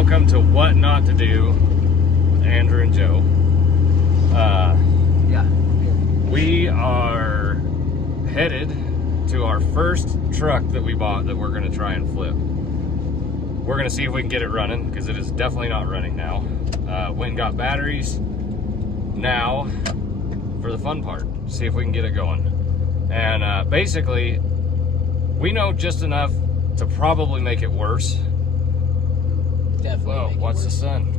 Welcome to What Not to Do with Andrew and Joe. We are headed to our first truck that we bought that we're going to try and flip. We're going to see if we can get it running, because it is definitely not running now. Went and got batteries now for the fun part. See if we can get it going. And basically, we know just enough to probably make it worse. Definitely. Whoa, watch the sun.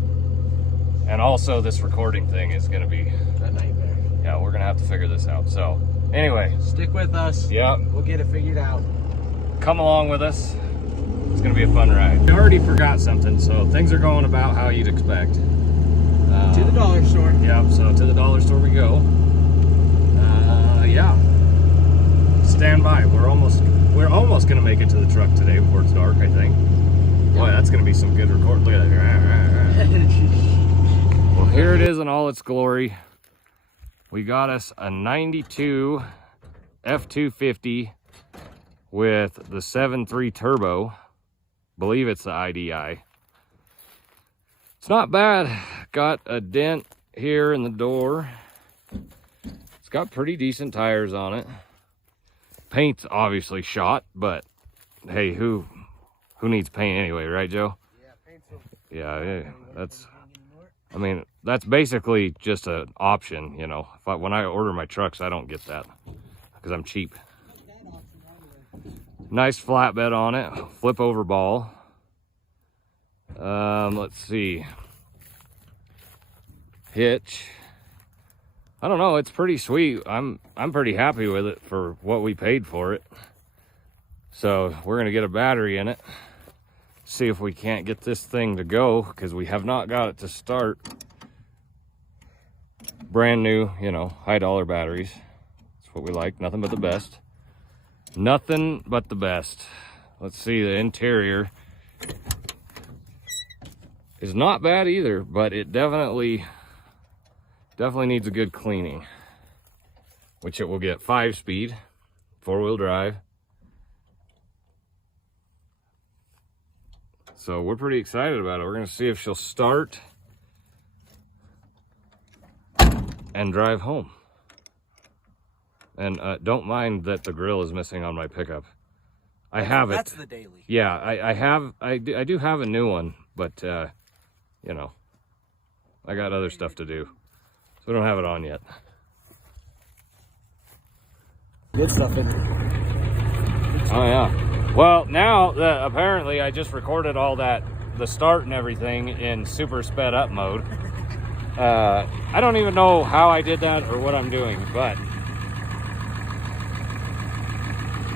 And also this recording thing is going to be a nightmare. Yeah, we're going to have to figure this out. So, anyway. Stick with us. Yep. We'll get it figured out. Come along with us. It's going to be a fun ride. I already forgot something, so things are going about how you'd expect. To the dollar store. Yep, so to the dollar store we go. Yeah. Stand by. We're almost going to make it to the truck today before it's dark, I think. Boy, that's going to be some good record. Look at that. Well, here it is in all its glory. We got us a 92 F250 with the 7.3 turbo. Believe it's the IDI. It's not bad. Got a dent here in the door. It's got pretty decent tires on it. Paint's obviously shot, but hey, who needs paint anyway, right, Joe? Yeah, paint's so. Yeah, that's. I mean, that's basically just an option, you know. When I order my trucks, I don't get that because I'm cheap. Nice flatbed on it, flip over ball. Let's see. Hitch. I don't know, it's pretty sweet. I'm pretty happy with it for what we paid for it. So we're gonna get a battery in it. See if we can't get this thing to go, because we have not got it to start. Brand new, you know, high dollar batteries. That's what we like. Nothing but the best. Nothing but the best. Let's see, the interior is not bad either, but it definitely needs a good cleaning, which it will get. 5-speed, 4-wheel drive. So we're pretty excited about it. We're gonna see if she'll start and drive home. And don't mind that the grill is missing on my pickup. I have it. That's the daily. Yeah, I do have a new one, but you know, I got other stuff to do, so we don't have it on yet. Good stuff in there. Oh yeah. Well, now apparently I just recorded all that, the start and everything, in super sped up mode. I don't even know how I did that or what I'm doing, but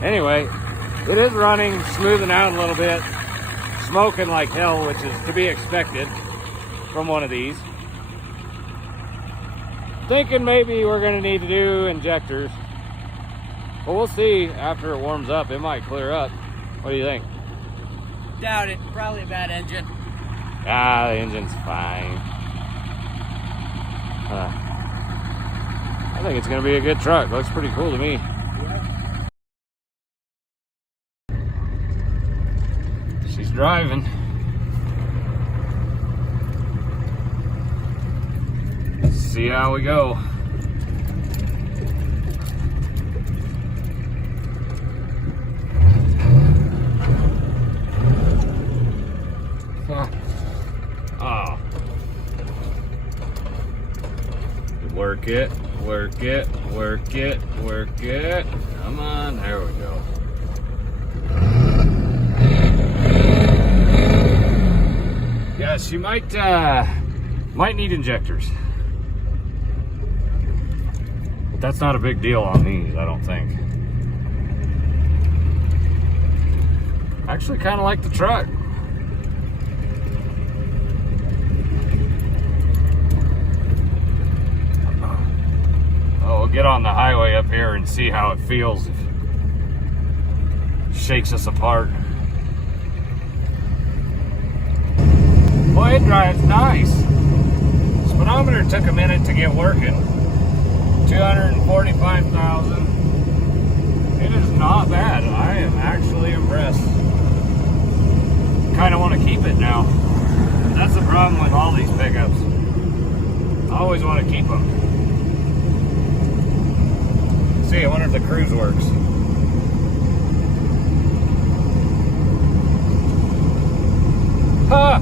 anyway, it is running, smoothing out a little bit, smoking like hell, which is to be expected from one of these. Thinking maybe we're gonna need to do injectors. Well, we'll see after it warms up. It might clear up. What do you think? Doubt it. Probably a bad engine. Ah, the engine's fine. I think it's gonna be a good truck. Looks pretty cool to me. Yeah. She's driving. Let's see how we go. Oh. Work it, work it, work it, work it. Come on, there we go. Yeah, she might need injectors. But that's not a big deal on these, I don't think. I actually kind of like the truck. Oh, we'll get on the highway up here and see how it feels. It shakes us apart. Boy, it drives nice. Speedometer took a minute to get working. 245,000. It is not bad. I am actually impressed. Kind of want to keep it now. problem with all these pickups. I always want to keep them. See, I wonder if the cruise works. Ha!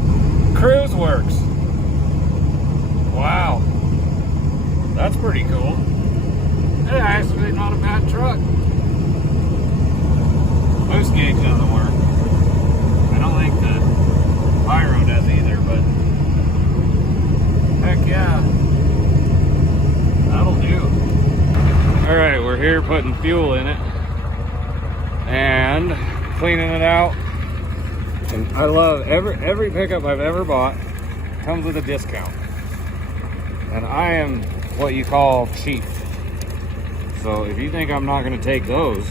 Cruise works. Wow. That's pretty cool. It's actually not a bad truck. Boost gauge doesn't work. I don't think the pyro does either, but heck yeah. That'll do. Alright, we're here putting fuel in it and cleaning it out. And I love every pickup I've ever bought comes with a discount. And I am what you call cheap. So if you think I'm not going to take those,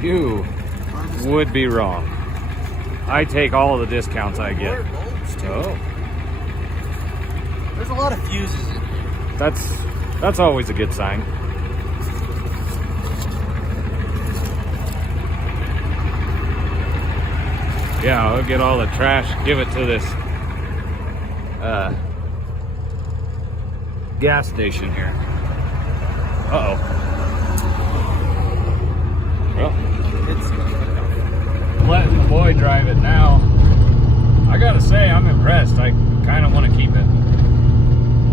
you would be wrong. I take all of the discounts I get. Oh. There's a lot of fuses in here. That's always a good sign. Yeah, I'll get all the trash, give it to this gas station here. Uh-oh. Well, I'm letting the boy drive it now. I gotta say, I'm impressed. I kind of want to keep it.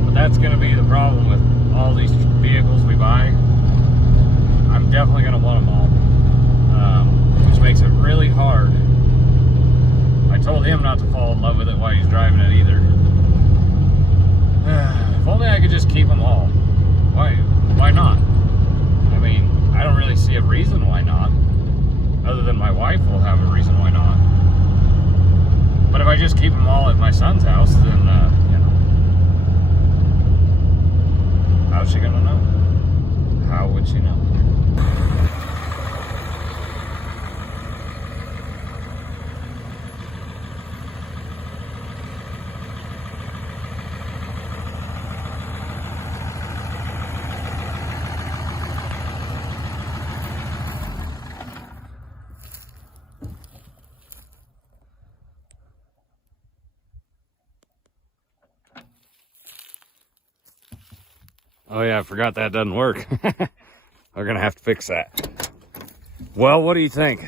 But that's gonna be the problem with all these vehicles we buy. I'm definitely gonna want them all. Which makes it really hard. I told him not to fall in love with it while he's driving it either. If only I could just keep them all. Why not? I mean, I don't really see a reason why not. Other than my wife will have a reason why not. But if I just keep them all at my son's house, then, you know. How's she gonna know? How would she know? Oh yeah, I forgot that doesn't work. We're gonna have to fix that. Well, what do you think?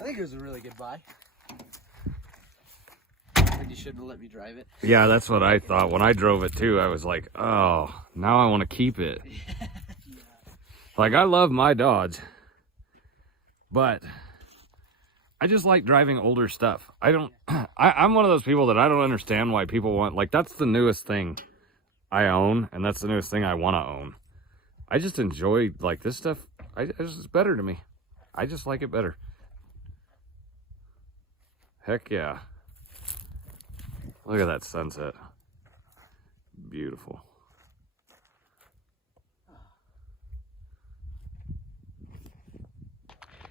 I think it was a really good buy. I think you shouldn't have let me drive it. Yeah, that's what I thought. When I drove it too, I was like, oh, now I want to keep it. Yeah. Like, I love my Dodge, but I just like driving older stuff. I'm one of those people that I don't understand why people want, like, that's the newest thing I own, and that's the newest thing I want to own. I just enjoy, like, this stuff. It's better to me. I just like it better. Heck yeah. Look at that sunset. Beautiful.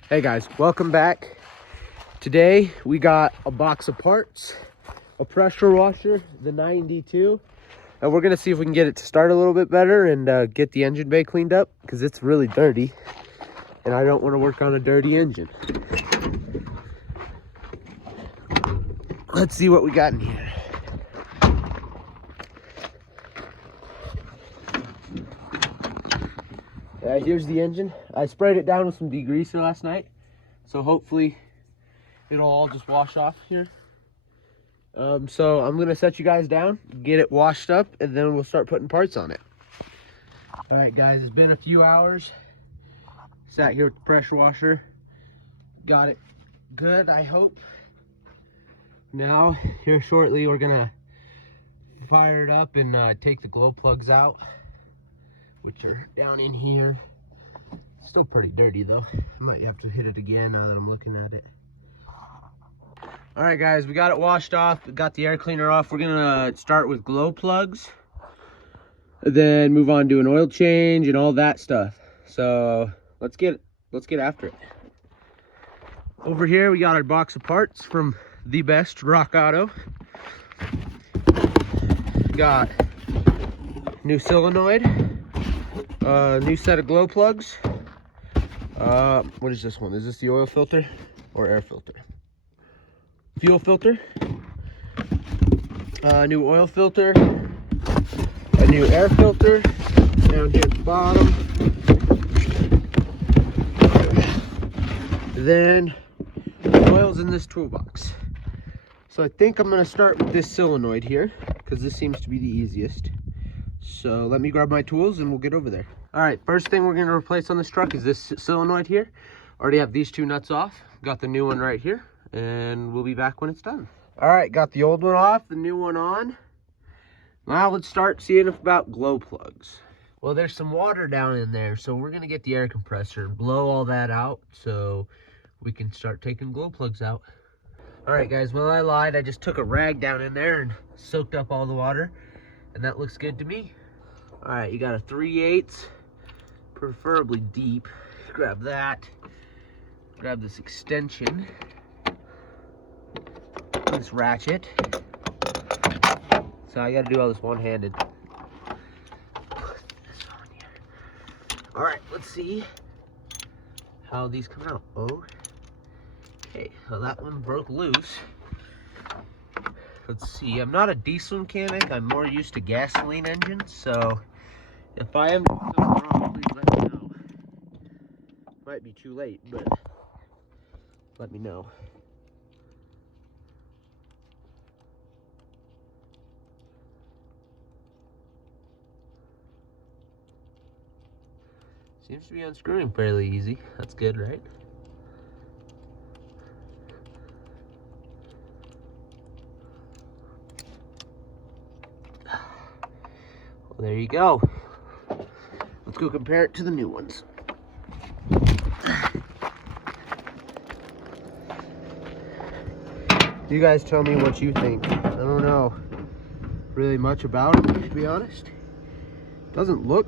Hey guys, welcome back. Today we got a box of parts, a pressure washer, the 92. And we're gonna see if we can get it to start a little bit better and get the engine bay cleaned up, because it's really dirty and I don't want to work on a dirty engine. Let's see what we got in here. Here's the engine. I sprayed it down with some degreaser last night, so hopefully it'll all just wash off here. So I'm gonna set you guys down, get it washed up, and then we'll start putting parts on it. All right, guys, it's been a few hours. Sat here with the pressure washer, got it good, I hope. Now, here shortly, we're gonna fire it up and take the glow plugs out, which are down in here. Still pretty dirty though. I might have to hit it again now that I'm looking at it. All right, guys, we got it washed off. We got the air cleaner off. We're gonna start with glow plugs, then move on to an oil change and all that stuff. So let's get after it. Over here, we got our box of parts from the best, Rock Auto. Got new solenoid, new set of glow plugs. What is this one? Is this the oil filter or air filter? Fuel filter. A new oil filter, a new air filter down here at the bottom. Then oil's in this toolbox. So I think I'm gonna start with this solenoid here because this seems to be the easiest. So let me grab my tools and we'll get over there. All right, first thing we're gonna replace on this truck is this solenoid here. Already have these two nuts off. Got the new one right here, and we'll be back when it's done. All right, got the old one off, the new one on. Now let's start seeing about glow plugs. Well, there's some water down in there, so we're gonna get the air compressor and blow all that out so we can start taking glow plugs out. All right, guys, well, I lied. I just took a rag down in there and soaked up all the water, and that looks good to me. All right, you got a 3/8, preferably deep. Grab that. Grab this extension, this ratchet. So I got to do all this one-handed. Put this on here. All right, let's see how these come out. Oh, okay. Well, that one broke loose. Let's see. I'm not a diesel mechanic. I'm more used to gasoline engines. So if I am doing something wrong, please let me know. Might be too late, but let me know. Seems to be unscrewing fairly easy. That's good, right? Well, there you go. Let's go compare it to the new ones. You guys tell me what you think. I don't know really much about them, to be honest. Doesn't look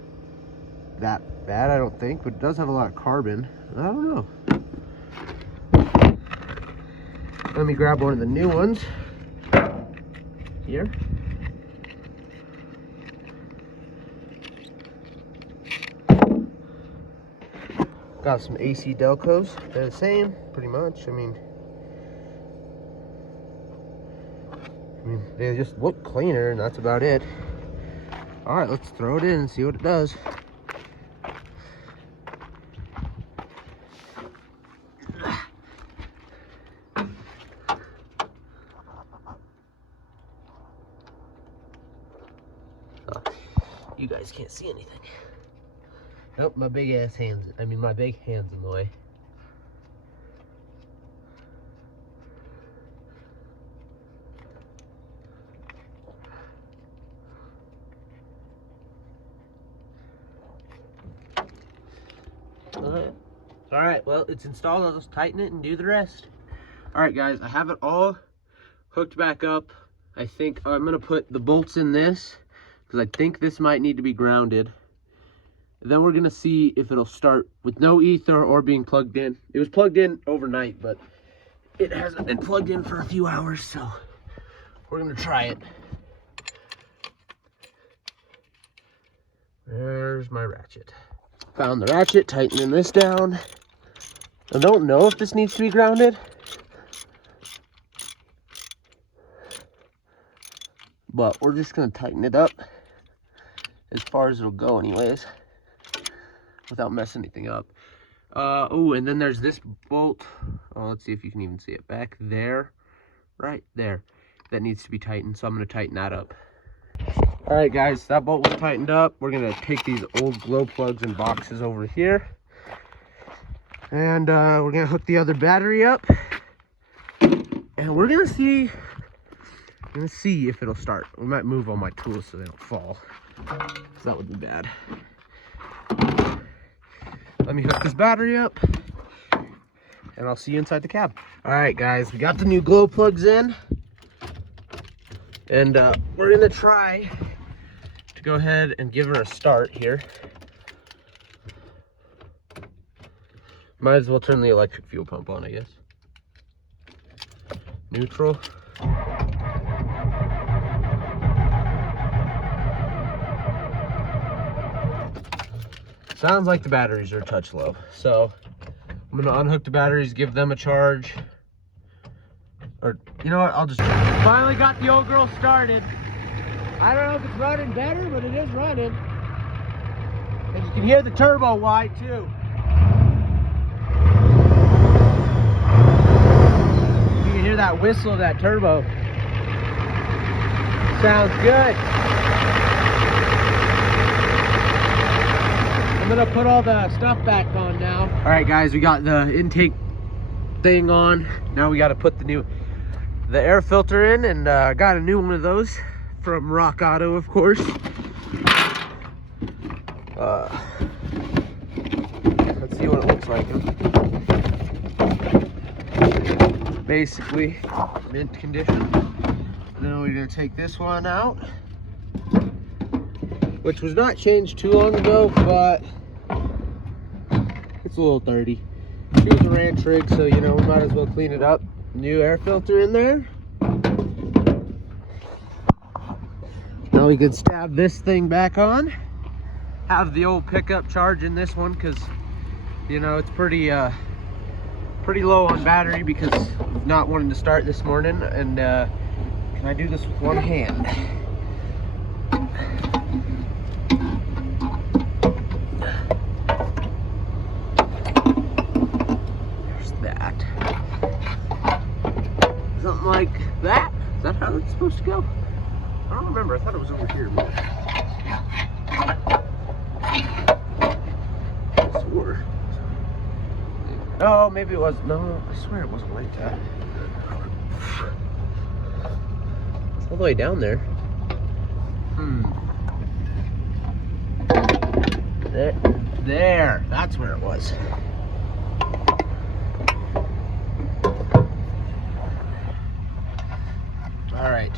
that bad, I don't think, but it does have a lot of carbon. I don't know. Let me grab one of the new ones here. Got some AC Delcos. They're the same, pretty much. I mean, they just look cleaner, and that's about it. All right, let's throw it in and see what it does. Oh, you guys can't see anything. Nope, my big ass hands. I mean, my big hand's in the way. All right, well, it's installed. I'll just tighten it and do the rest. All right, guys, I have it all hooked back up. I think I'm gonna put the bolts in this because I think this might need to be grounded. And then we're gonna see if it'll start with no ether or being plugged in. It was plugged in overnight, but it hasn't been plugged in for a few hours, so we're gonna try it. There's my ratchet. Found the ratchet, tightening this down. I don't know if this needs to be grounded, but we're just gonna tighten it up as far as it'll go anyways, without messing anything up. Oh, and then there's this bolt. Oh, let's see if you can even see it back there, right there. That needs to be tightened, so I'm gonna tighten that up. All right, guys, that bolt was tightened up. We're gonna take these old glow plugs and boxes over here, and we're gonna hook the other battery up, and we're gonna see if it'll start. We might move all my tools so they don't fall, because that would be bad. Let me hook this battery up, and I'll see you inside the cab. All right, guys, we got the new glow plugs in, and we're gonna try to go ahead and give her a start here. Might as well turn the electric fuel pump on, I guess. Neutral. Sounds like the batteries are a touch low. So I'm gonna unhook the batteries, give them a charge, Or, you know what, I'll just... Finally got the old girl started. I don't know if it's running better, but it is running. And you can hear the turbo wide, too. You can hear that whistle of that turbo. Sounds good. I'm gonna put all the stuff back on now. All right, guys, we got the intake thing on. Now we got to put the air filter in, and I got a new one of those from Rock Auto, of course. Let's see what it looks like. Basically, mint condition. And then we're gonna take this one out, which was not changed too long ago, but it's a little dirty. It was a ranch rig, so you know, we might as well clean it up. New air filter in there. Now we can stab this thing back on. Have the old pickup charge in this one, because you know it's pretty low on battery because of not wanting to start this morning. And can I do this with one hand? There's that. Something like that. Is that how it's supposed to go? I don't remember. I thought it was over here. I swore. Oh, maybe it was. No, I swear it wasn't like that. It's all the way down there. There. That's where it was. All right.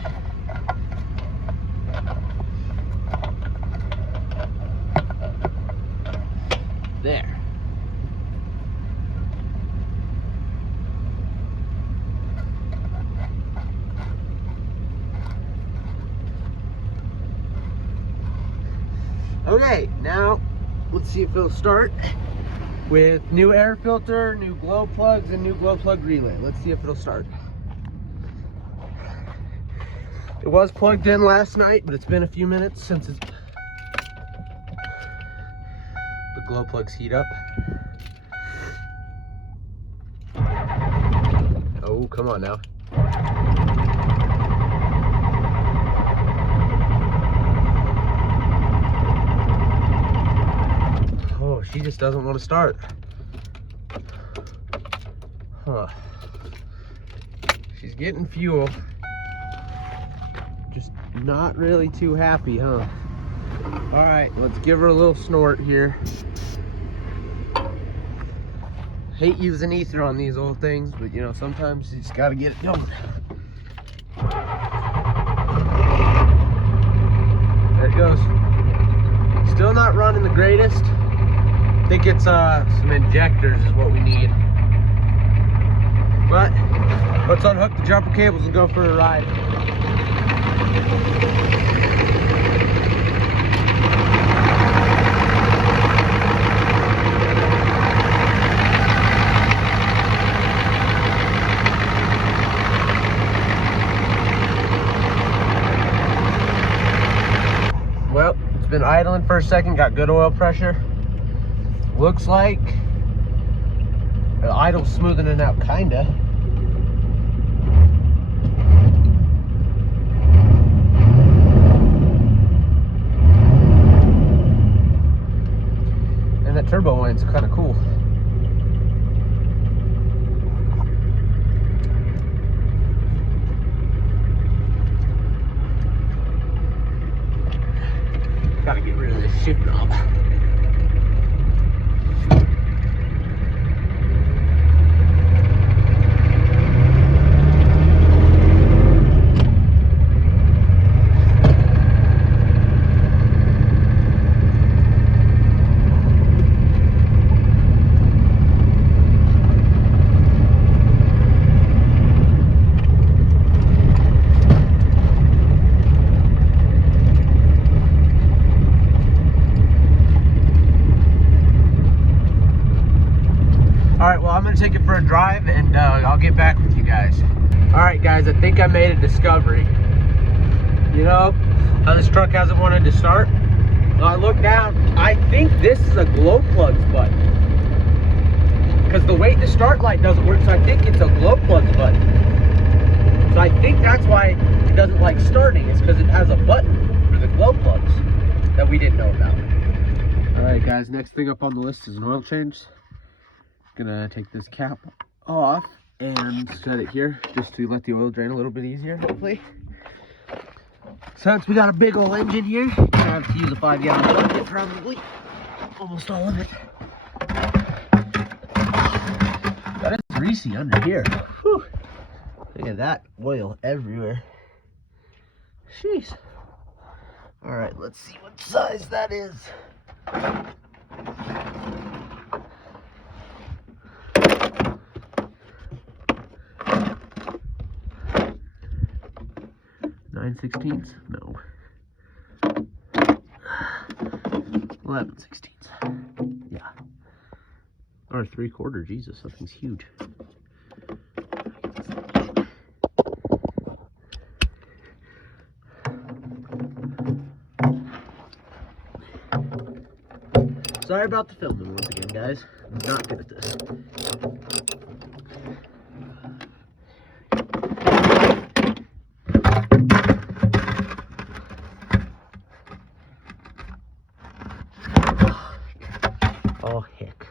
There. Okay, now let's see if it'll start with new air filter, new glow plugs, and new glow plug relay. Let's see if it'll start. It was plugged in last night, but it's been a few minutes since the glow plugs heat up. Oh, come on now. Oh, she just doesn't want to start. Huh. She's getting fuel. Just not really too happy, huh? All right, let's give her a little snort here. Hate using ether on these old things, but you know, sometimes you just gotta get it going. There it goes. Still not running the greatest. I think it's some injectors is what we need. But let's unhook the jumper cables and go for a ride. Well, it's been idling for a second, got good oil pressure. Looks like the idle's smoothing it out, kinda. And that turbo line's kind of cool. Gotta get rid of this shift knob. All right, well, I'm gonna take it for a drive and I'll get back with you guys. All right, think I made a discovery. You know how this truck hasn't wanted to start? Well, I look down, I think this is a glow plugs button. Because the wait to start light doesn't work, so I think it's a glow plugs button. So I think that's why it doesn't like starting. It's because it has a button for the glow plugs that we didn't know about. Alright guys, next thing up on the list is an oil change. Gonna take this cap off and set it here just to let the oil drain a little bit easier, hopefully. Since we got a big old engine here, gonna have to use a 5-gallon bucket probably. Almost all of it. That is greasy under here. Whew. Look at that oil everywhere. Jeez. Alright, let's see what size that is. Nine sixteenths? No. 11/16. Yeah. Or 3/4. Jesus, something's huge. Sorry about the filming once again, guys. I'm not good at this. Oh, heck.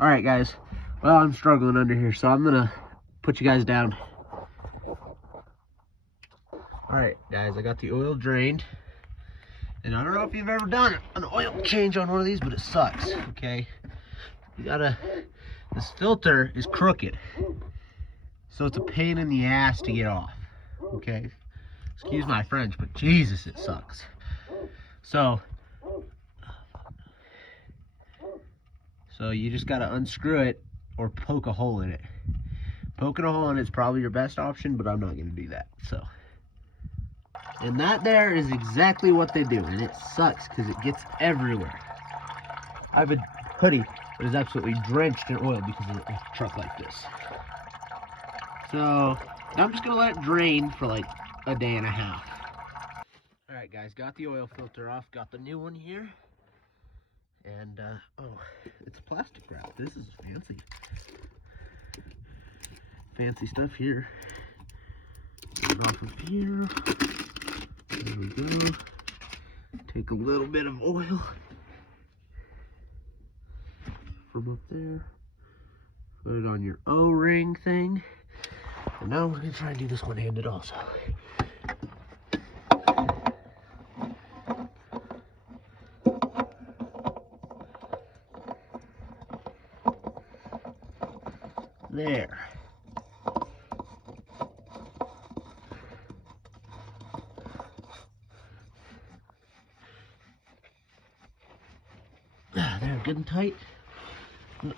All right, guys. Well, I'm struggling under here, so I'm gonna put you guys down. All right, guys, I got the oil drained. And I don't know if you've ever done an oil change on one of these, but it sucks, okay? You gotta, this filter is crooked. So it's a pain in the ass to get off, okay? Excuse my French, but Jesus, it sucks. So you just gotta unscrew it or poke a hole in it. Poking a hole in it is probably your best option, but I'm not gonna do that, so. And that there is exactly what they do, and it sucks because it gets everywhere. I have a hoodie that is absolutely drenched in oil because of a truck like this. So I'm just gonna let it drain for like a day and a half. All right, guys, got the oil filter off, got the new one here. And, oh, it's plastic wrap. This is fancy. Fancy stuff here. Get it off of here. There we go. Take a little bit of oil from up there. Put it on your O-ring thing. And now we're going to try and do this one-handed also. There. There, good and tight.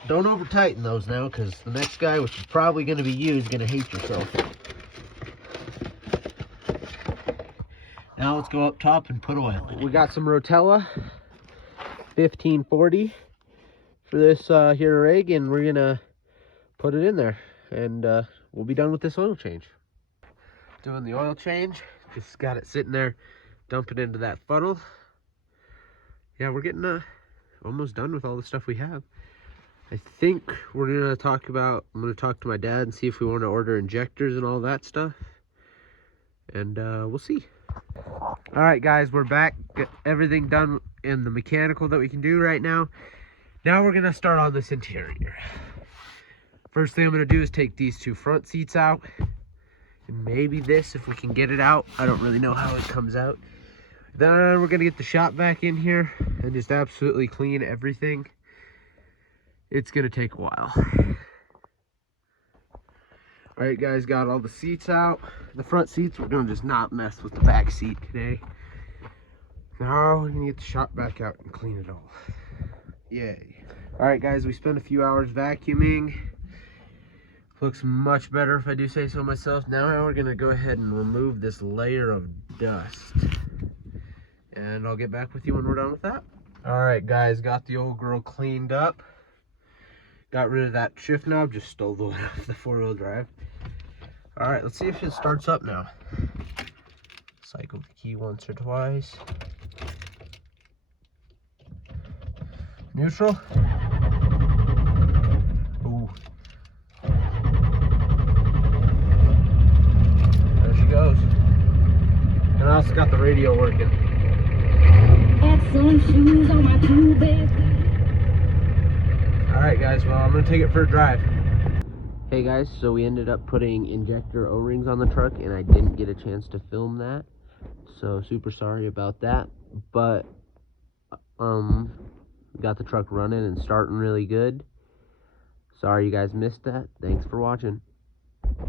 Don't over tighten those now, because the next guy, which is probably going to be you, is going to hate yourself. Now let's go up top and put oil in. We got some Rotella 1540 for this here rig, and we're going to put it in there, and we'll be done with this oil change. Doing the oil change, just got it sitting there, dump it into that funnel. Yeah, we're getting almost done with all the stuff we have. I think we're gonna I'm gonna talk to my dad and see if we want to order injectors and all that stuff, and we'll see. All right, guys, we're back. Got everything done in the mechanical that we can do right now. Now we're gonna start on this interior. First thing I'm going to do is take these two front seats out. And maybe this, if we can get it out. I don't really know how it comes out. Then we're going to get the shop vac in here and just absolutely clean everything. It's going to take a while. Alright, guys, got all the seats out. The front seats, we're going to just not mess with the back seat today. Now we're going to get the shop vac out and clean it all. Yay. Alright, guys, we spent a few hours vacuuming Looks much better if I do say so myself. Now we're gonna go ahead and remove this layer of dust. And I'll get back with you when we're done with that. All right, guys, got the old girl cleaned up. Got rid of that shift knob, just stole the one off the 4-wheel drive. All right, let's see if it starts up now. Cycle the key once or twice. Neutral. Ooh. There she goes. And I also got the radio working. Some shoes on my 2-bed. Alright guys, well I'm gonna take it for a drive. Hey guys, so we ended up putting injector O-rings on the truck and I didn't get a chance to film that. So super sorry about that. But got the truck running and starting really good. Sorry you guys missed that. Thanks for watching.